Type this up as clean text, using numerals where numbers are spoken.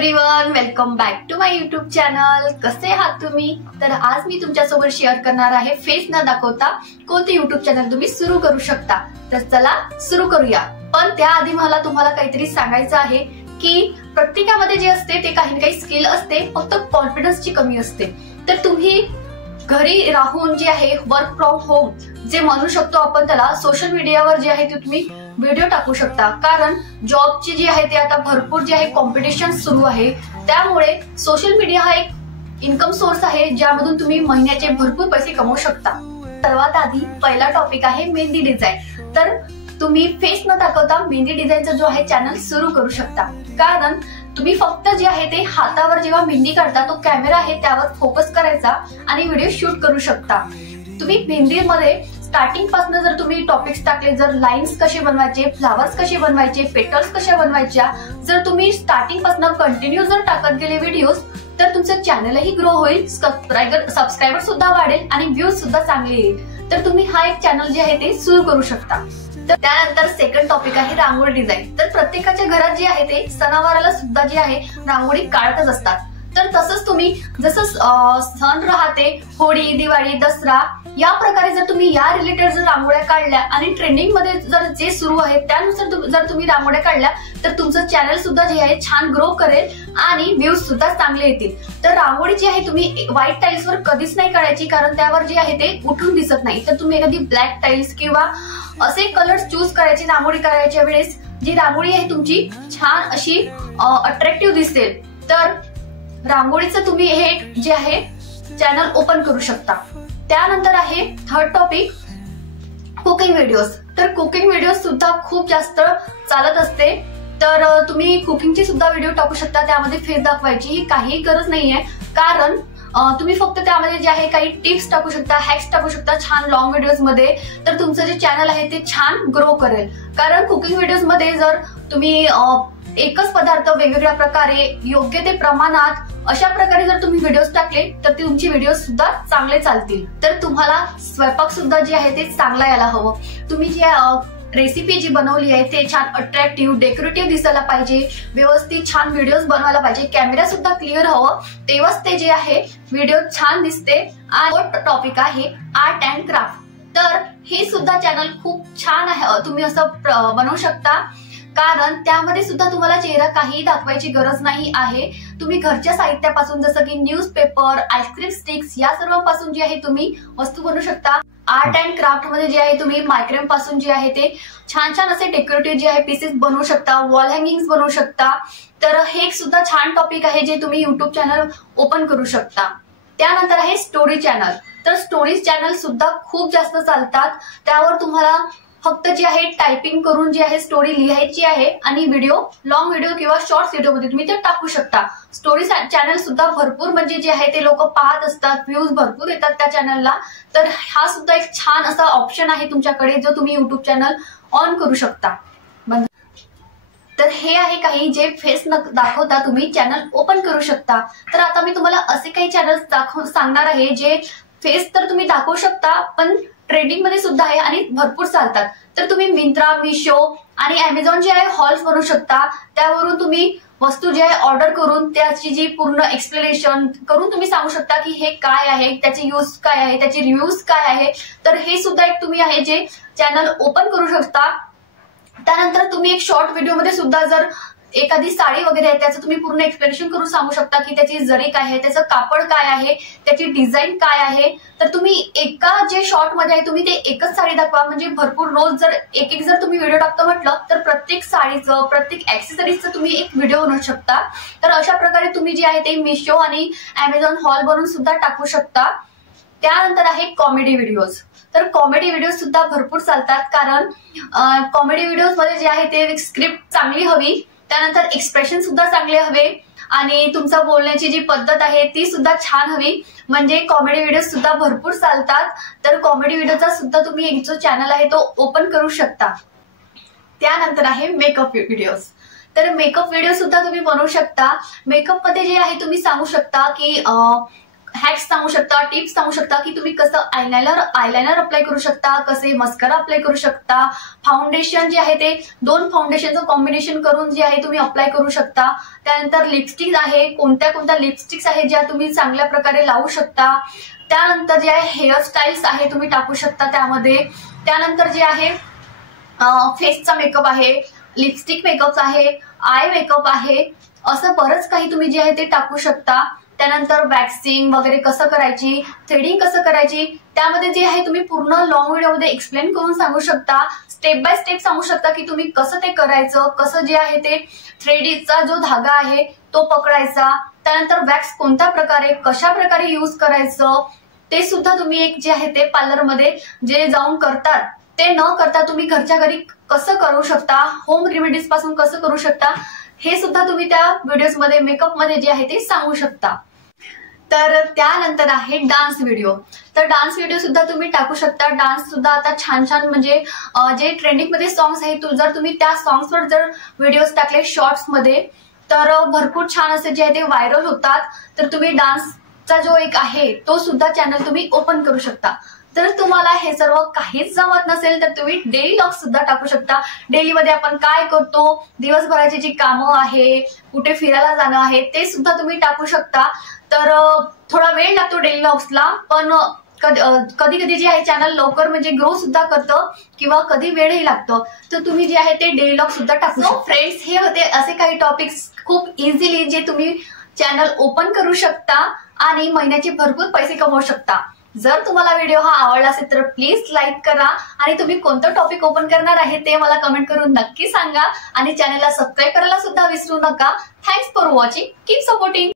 Everyone, welcome back to my YouTube channel. कसे आहात तुम्ही? तर आज मी तुमच्यासोबत शेअर करणार आहे फेस न दाखवता कोणते युट्यूब चॅनल तुम्ही सुरू करू शकता। तर चला सुरू करूया। पण त्याआधी मला तुम्हाला काहीतरी सांगायचं आहे की प्रत्येकामध्ये जे असते ते काही ना काही स्किल असते, फक्त कॉन्फिडन्सची कमी असते। तर तुम्ही घरी राहून जे आहे वर्क फ्रॉम होम जे म्हणू शकतो आपण त्याला, सोशल मीडियावर जे आहे ते तुम्ही व्हिडिओ टाकू शकता। कारण जॉबची जी आहे ते आता भरपूर जे आहे कॉम्पिटिशन सुरू आहे, त्यामुळे सोशल मीडिया हा एक इन्कम सोर्स आहे ज्यामधून तुम्ही महिन्याचे भरपूर पैसे कमवू शकता। सर्वात आधी पहिला टॉपिक आहे मेहंदी डिझाईन। तर तुम्ही फेस न दाखवता मेहंदी डिझाईनचा जो आहे चॅनल सुरू करू शकता। कारण तुम्ही फक्त जे आहे ते हातावर जेव्हा मेहंदी काढता तो कॅमेरा आहे त्यावर फोकस करायचा आणि व्हिडिओ शूट करू शकता। तुम्ही मेहंदीमध्ये स्टार्टिंग पासून जर तुम्ही टॉपिक्स टाकले, जर लाईन्स कसे बनवायचे, फ्लावर्स कसे बनवायचे, पेटल्स कशा बनवायच्या, जर तुम्ही स्टार्टिंग पासून कंटिन्यू जर टाकत गेले व्हिडिओज, तर तुमचं चॅनलही ग्रो होईल, सबस्क्रायबर सुद्धा वाढेल आणि व्ह्यूज सुद्धा चांगले येईल। तर तुम्ही हा एक चॅनल जे आहे ते सुरू करू शकता। तर त्यानंतर सेकंड टॉपिक आहे रांगोळी डिझाईन। तर प्रत्येकाच्या घरात जे आहे ते सणावाराला सुद्धा जे आहे रांगोळी काढतच असतात। तर तसंच तुम्ही जसं सण राहते, होळी, दिवाळी, दसरा, या प्रकारे जर तुम्ही या रिलेटेड जर रांगोळ्या काढल्या आणि ट्रेंडिंग मध्ये जर जे सुरू आहे त्यानुसार जर तुम्ही रांगोळ्या काढल्या, तर तुमचं चॅनल सुद्धा जे आहे छान ग्रो करेल आणि व्ह्यूज सुद्धा चांगले येतील। तर रांगोळी जी आहे तुम्ही व्हाईट टाइल्सवर कधीच नाही काढायची, कारण त्यावर जे आहे ते उठून दिसत नाही। तर तुम्ही एखादी ब्लॅक टाइल्स किंवा असे कलर्स चूज करायचे रांगोळी काढायच्या वेळेस, जी रांगोळी आहे तुमची छान अशी अट्रॅक्टिव्ह दिसेल। तर रांगोळीचं तुम्ही हे जे आहे चॅनल ओपन करू शकता। त्यानंतर आहे थर्ड टॉपिक कुकिंग व्हिडिओज। तर कुकिंग व्हिडिओ सुद्धा खूप जास्त चालत असते। तर तुम्ही कुकिंगची सुद्धा व्हिडिओ टाकू शकता। त्यामध्ये फेस दाखवायची ही काही गरज नाहीये, कारण तुम्ही फक्त त्यामध्ये जे आहे काही टिप्स टाकू शकता, हॅक्स टाकू शकता छान लॉंग व्हिडिओज मध्ये। तर तुमचं जे चॅनल आहे ते छान ग्रो करेल। कारण कुकिंग व्हिडिओज मध्ये जर तुम्ही एकच पदार्थ वेगवेगळ्या प्रकारे योग्य ते प्रमाणात अशा प्रकारे जर तुम्ही व्हिडिओज टाकले, तर तुमची व्हिडिओ सुद्धा चांगले चालतील। तर तुम्हाला स्वयंपाक सुद्धा जे आहे ते चांगला यायला हवं। तुम्ही जे रेसिपी जी बनवली आहे ते छान अट्रॅक्टिव्ह, डेकोरेटिव्ह दिसायला पाहिजे, व्यवस्थित छान व्हिडिओज बनवायला पाहिजे, कॅमेरा सुद्धा क्लिअर हवं, तेव्हाच ते जे आहे व्हिडिओ छान दिसते। आणि टॉपिक आहे आर्ट अँड क्राफ्ट। तर हे सुद्धा चॅनल खूप छान आहे, तुम्ही असं बनवू शकता। कारण त्यामध्ये सुद्धा तुम्हाला चेहरा काही दाखवायची गरज नाही आहे। तुम्ही घरच्या साहित्यापासून जसं की न्यूजपेपर, आईस्क्रीम स्टिक्स या सर्वांपासून जे आहे तुम्ही वस्तू बनवू शकता। आर्ट अँड क्राफ्ट मध्ये जे आहे तुम्ही मायक्रेम पासून जे आहे ते छान छान असे डेकोरेटिव्ह जे आहे पीसेस बनवू शकता, वॉल हँगिंग्स बनवू शकता। तर हे एक सुद्धा छान टॉपिक आहे जे तुम्ही युट्यूब चॅनल ओपन करू शकता। त्यानंतर आहे स्टोरी चॅनल। तर स्टोरीज चॅनल सुद्धा खूप जास्त चालतात। त्यावर तुम्हाला फक्त जे आहे टायपिंग करून जे आहे स्टोरी लिहायची आहे आणि व्हिडिओ, लॉंग व्हिडिओ किंवा शॉर्ट्स व्हिडिओ मध्ये तुम्ही ते टाकू शकता। स्टोरी चॅनल सुद्धा भरपूर म्हणजे जे आहे ते लोक पाहत असतात, व्ह्यूज भरपूर येतात त्या चॅनलला। तर हा सुद्धा एक छान असा ऑप्शन आहे तुमच्याकडे जो तुम्ही युट्यूब चॅनल ऑन करू शकता। तर हे आहे काही जे फेस न दाखवता तुम्ही चॅनल ओपन करू शकता। तर आता मी तुम्हाला असे काही चॅनल सांगणार आहे जे फेस तर तुम्ही दाखवू शकता, पण ट्रेंडिंग मध्ये सुद्धा आहे आणि भरपूर चालतात। तर तुम्ही मिंत्रा, मिशो आणि अमेझॉन जे आहे हॉल्स बनवू शकता। त्यावरून तुम्ही वस्तू जे आहे ऑर्डर करून त्याची जी पूर्ण एक्सप्लेनेशन करून तुम्ही सांगू शकता की हे काय आहे, त्याचे यूज काय आहे, त्याचे रिव्ह्यूज काय आहे। तर हे सुद्धा एक तुम्ही आहे जे चॅनल ओपन करू शकता। त्यानंतर तुम्ही एक शॉर्ट व्हिडिओ मध्ये सुद्धा जर एखादी साडी वगैरे आहे त्याचं तुम्ही पूर्ण एक्सप्लेनेशन करून सांगू शकता की त्याची जरी काय आहे, त्याचं कापड काय आहे, त्याची डिझाईन काय आहे। तर तुम्ही एका जे शॉर्ट मध्ये आहे तुम्ही ते एकच साडी दाखवा, म्हणजे भरपूर रोज जर एक जर तुम्ही व्हिडिओ टाकतो म्हटलं, तर प्रत्येक साडीचं, प्रत्येक ऍक्सेसरीजचं तुम्ही एक व्हिडिओ बनवू शकता। तर अशा प्रकारे तुम्ही जे आहे ते मिशो आणि अमेझॉन हॉल बनवून सुद्धा टाकू शकता। त्यानंतर आहे कॉमेडी व्हिडिओज। तर कॉमेडी व्हिडिओ सुद्धा भरपूर चालतात, कारण कॉमेडी व्हिडिओज मध्ये जे आहे ते स्क्रिप्ट चांगली हवी, त्यानंतर एक्सप्रेशन सुद्धा चांगले हवे आणि तुमचा बोलण्याची जी पद्धत आहे ती सुद्धा छान हवी, म्हणजे कॉमेडी व्हिडिओ सुद्धा भरपूर चालतात। तर कॉमेडी व्हिडिओचा सुद्धा तुम्ही एक जो चॅनल आहे तो ओपन करू शकता। त्यानंतर आहे मेकअप व्हिडिओज। तर मेकअप व्हिडिओ सुद्धा तुम्ही बनवू शकता। मेकअप मध्ये जे आहे तुम्ही सांगू शकता की हॅक्स सांगू शकता, टिप्स सांगू शकता की तुम्ही कसं आयलाइनर अप्लाय करू शकता, कसे मस्करा अप्लाय करू शकता, फाउंडेशन जे आहे ते 2 फाउंडेशनचं कॉम्बिनेशन करून जे आहे तुम्ही अप्लाय करू शकता. त्यानंतर लिपस्टिक आहे, कोणत्या लिपस्टिक्स आहेत ज्या तुम्ही चांगल्या प्रकारे लावू शकता. त्यानंतर जे आहे हेअरस्टाईल्स आहे तुम्ही टाकू शकता त्यामध्ये. त्यानंतर जे आहे फेसचा मेकअप आहे, लिपस्टिक मेकअप आहे, आय मेकअप आहे, असं बरंच काही तुम्ही जे आहे ते टाकू शकता. त्यानंतर वॅक्सिंग वगैरे कसं करायची, थ्रेडिंग कसं करायची, त्यामध्ये जे आहे तुम्ही पूर्ण लॉंग व्हिडिओमध्ये एक्सप्लेन करून सांगू शकता. स्टेप बाय स्टेप सांगू शकता की तुम्ही कसं ते करायचं, कसं जे आहे ते थ्रेडचा जो धागा आहे तो पकडायचा. त्यानंतर वॅक्स कोणत्या प्रकारे कशा प्रकारे यूज करायचं ते सुद्धा तुम्ही एक जे आहे ते पार्लरमध्ये जे जाऊन करतात ते न करता तुम्ही घरच्या घरी कसं करू शकता, होम रेमेडीज पासून कसं करू शकता हे सुद्धा तुम्ही त्या व्हिडिओजमध्ये मेकअपमध्ये जे आहे ते सांगू शकता. तर त्यानंतर आहे डान्स व्हिडिओ. तर डान्स व्हिडिओ सुद्धा तुम्ही टाकू शकता. डान्स सुद्धा आता छान म्हणजे जे ट्रेंडिंग मध्ये सॉंग्स आहेत जर तुम्ही त्या सॉंग्सवर जर व्हिडिओज टाकले शॉर्ट्स मध्ये तर भरपूर छान असे जे आहे ते व्हायरल होतात. तर तुम्ही डान्सचा जो एक आहे तो सुद्धा चॅनल तुम्ही ओपन करू शकता. जर तुम्हाला हे सर्व काहीच जमत नसेल तर तुम्ही डेली व्लॉग सुद्धा टाकू शकता. डेली मध्ये आपण काय करतो, दिवसभराची जी कामं आहे, कुठे फिरायला जाणं आहे ते सुद्धा तुम्ही टाकू शकता. तर थोडा वेळ लागतो डेली व्लॉग्सला, पण कधी कधी जे आहे चॅनल लवकर म्हणजे ग्रो सुद्धा करतं किंवा कधी वेळही लागतो. तर तुम्ही जे आहे ते डेली व्लॉग सुद्धा टाकू शकता. फ्रेंड्स, हे होते असे काही टॉपिक्स खूप इझिली जे तुम्ही चॅनल ओपन करू शकता आणि महिन्याचे भरपूर पैसे कमवू शकता. जर तुम्हाला व्हिडिओ हा आवडला असेल तर प्लीज लाईक करा आणि तुम्ही कोणतं टॉपिक ओपन करणार आहे ते मला कमेंट करून नक्की सांगा आणि चॅनलला सबस्क्राईब करायला सुद्धा विसरू नका. Thanks for watching. Keep supporting.